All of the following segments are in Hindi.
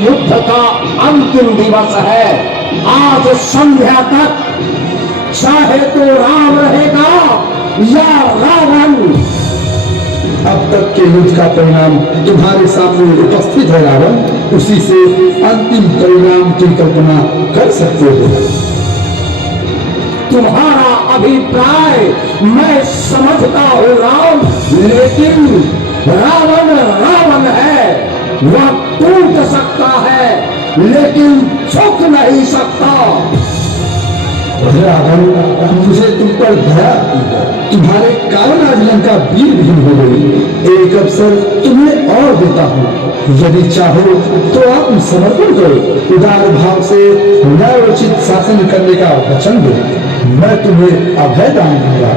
युद्ध का अंतिम दिवस है। आज संध्या तक चाहे तो राम रहेगा या रावण। अब तक के युद्ध का परिणाम तुम्हारे सामने उपस्थित है रावण। उसी से अंतिम परिणाम की कल्पना कर सकते हो। तुम्हारा अभिप्राय मैं समझता हूँ राम, लेकिन रावण रावण है। वह टूट सकता है लेकिन झुक नहीं सकता। रावण, मुझे तुम पर दया आती है। तुम्हारे कारण आज लंका वीर विहीन हो गई। एक अवसर तुम्हें और देता हूँ, यदि चाहो तो आप समर्पण करो। उदार भाव से न्यायोचित शासन करने का वचन दो। मैं तुम्हें अभय दान दूंगा।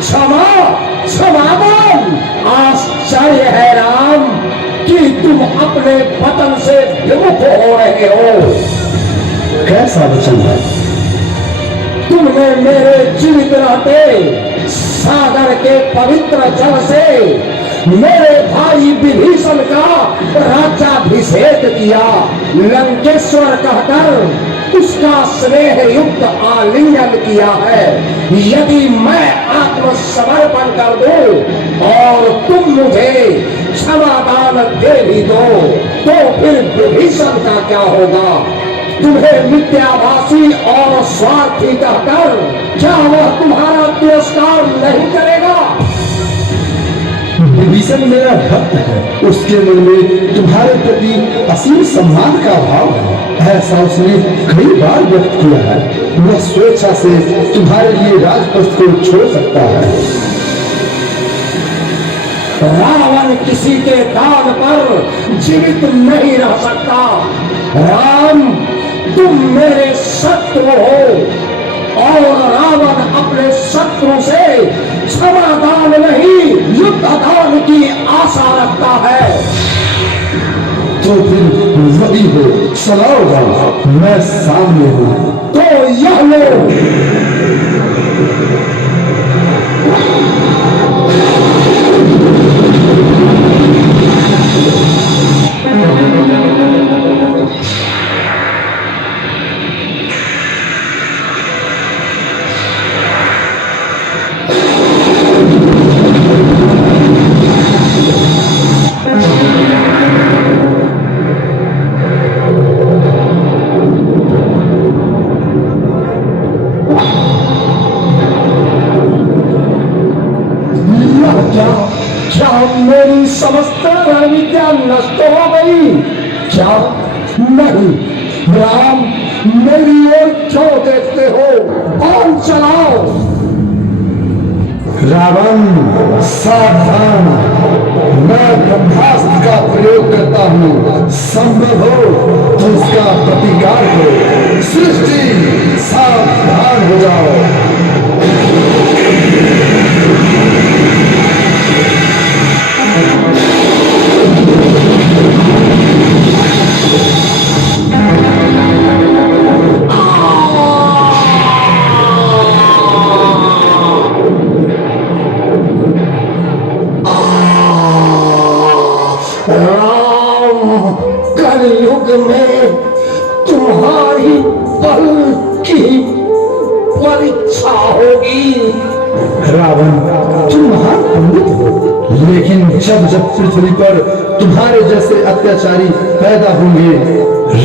क्षमा क्षमादान। आश्चर्य है राम कि तुम अपने वतन से विमुख हो रहे हो। कैसा वचन है? तुमने मेरे जीवित रहते सागर के पवित्र जल से मेरे भाई विभीषण का राज्याभिषेक किया। लंकेश्वर कहकर उसका स्नेह युक्त आलिंगन किया है। यदि मैं आत्मसमर्पण कर दूं और तुम मुझे क्षमादान दे भी दो तो फिर विभीषण का क्या होगा? तुम्हें मिथ्याभाषी और स्वार्थी कहकर क्या वह तुम्हारा तिरस्कार नहीं करेगा? विभीषण मेरा भक्त है। उसके मन में तुम्हारे प्रति असीम सम्मान का भाव है। ऐसा उसने कई बार व्यक्त किया है। वह स्वेच्छा से तुम्हारे लिए राजपथ को छोड़ सकता है। रावण किसी के दान पर जीवित नहीं रह सकता। राम, तुम मेरे शत्रु हो और रावण अपने शत्रु से क्षमादान नहीं युद्धदान की आशा रखता है। तो फिर वही हो, चलाओ जाओ, मैं सामने हूँ। तो यह लो। क्या मेरी समस्त रणनीतियां नष्ट हो गई? क्या नहीं? राम, मेरी ओर क्यों देखते हो? कौन चलाओ? रावण, सावधान। मैं ब्रह्मास्त्र का प्रयोग करता हूँ। संभव हो तो इसका प्रतिकार करो। सृष्टि, सावधान हो जाओ। कलयुग में तुम्हारी बल की परीक्षा होगी। रावण, तुम महान पंडित हो, लेकिन जब जब पृथ्वी पर तुम्हारे जैसे अत्याचारी पैदा होंगे,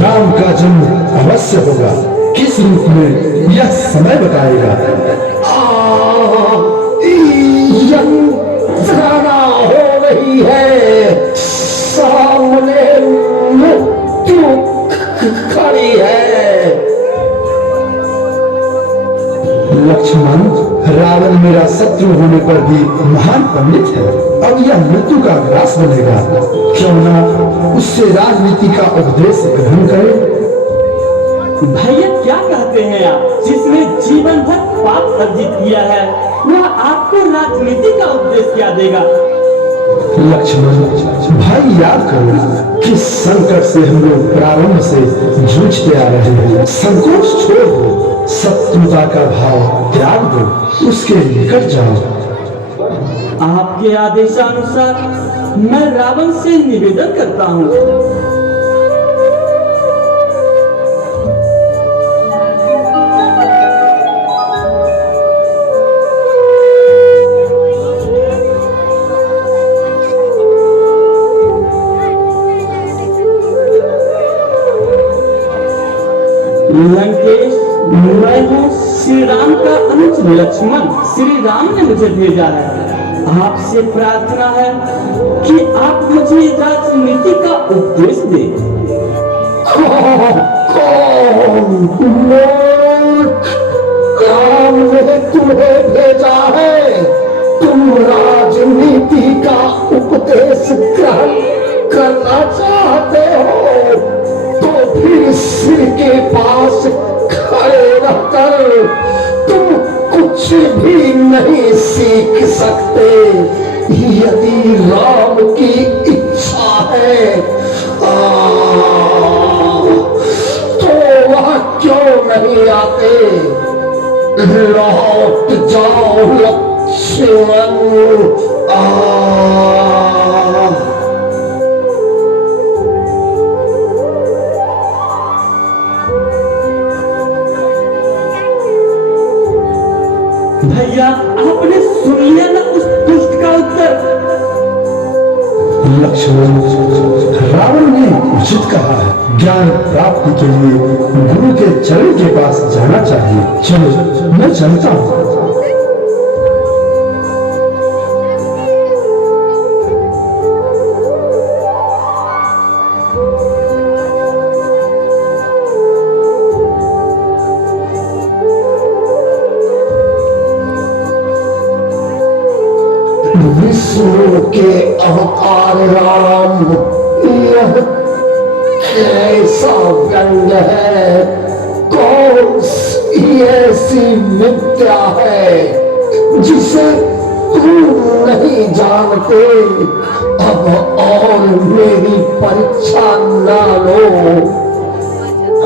राम का जन्म अवश्य होगा। किस रूप में यह समय बताएगा। यंत्रणा हो रही है, सामने मृत्यु खड़ी है। लक्ष्मण, रावण मेरा शत्रु होने पर भी महान पंडित है। अब यह मृत्यु का ग्रास बनेगा। क्यों ना उससे राजनीति का उपदेश ग्रहण करे। भैया, क्या कहते हैं आप? जिसने जीवन भर पाप अर्जित किया है वह आपको राजनीति का उपदेश क्या देगा? लक्ष्मण भाई, याद करो किस संकट से हम लोग प्रारंभ से जूझते आ रहे हैं। संकोच छोड़ दो, शत्रुता का भाव त्याग दो, उसके निकट जाओ। आपके आदेशानुसार मैं रावण से निवेदन करता हूँ। लंकेश, मैं हूँ श्री राम का अनुज लक्ष्मण। श्री राम ने मुझे भेजा है। आपसे प्रार्थना है कि आप मुझे राजनीति का उपदेश दें। राम ने तुम्हें भेजा है, तुम राजनीति का उपदेश ग्रहण करना चाहते हो तो फिर सिर के पास खड़े रहकर तुम कुछ भी नहीं सीख सकते। यदि राम की इच्छा है तो वह क्यों नहीं आते। लौट जाओ लक्ष्मण। भैया, आपने सुन लिया ना उस दुष्ट का उत्तर। लक्ष्मण, रावण ने उचित कहा है। ज्ञान प्राप्ति के लिए गुरु के चरण के पास जाना चाहिए। चलो, मैं चलता हूँ। विष्णु के अवतार राम, यह कैसा व्यंग है। कौन सी ऐसी विद्या है जिसे तुम नहीं जानते। अब और मेरी परीक्षा न लो।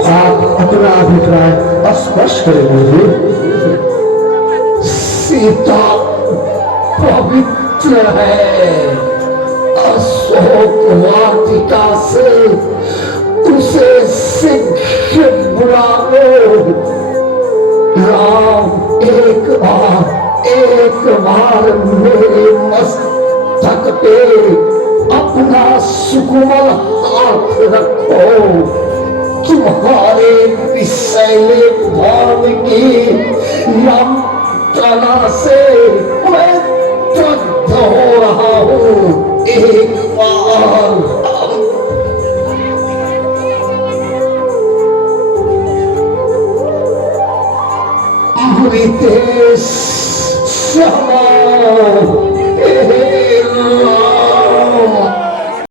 आप अपना अभिप्राय स्पष्ट करेंगे। सीता पवित्र है। अशोक वाटिका से उसे शीघ्र बुला लो। राम, एक बार मेरे मस्तक पे अपना सुकोमल हाथ रखो। तुम्हारे विषैले भाव की यंत्रणा से मैं दग्ध हो रहा हूँ। एक बार अमृतेश श्यामा।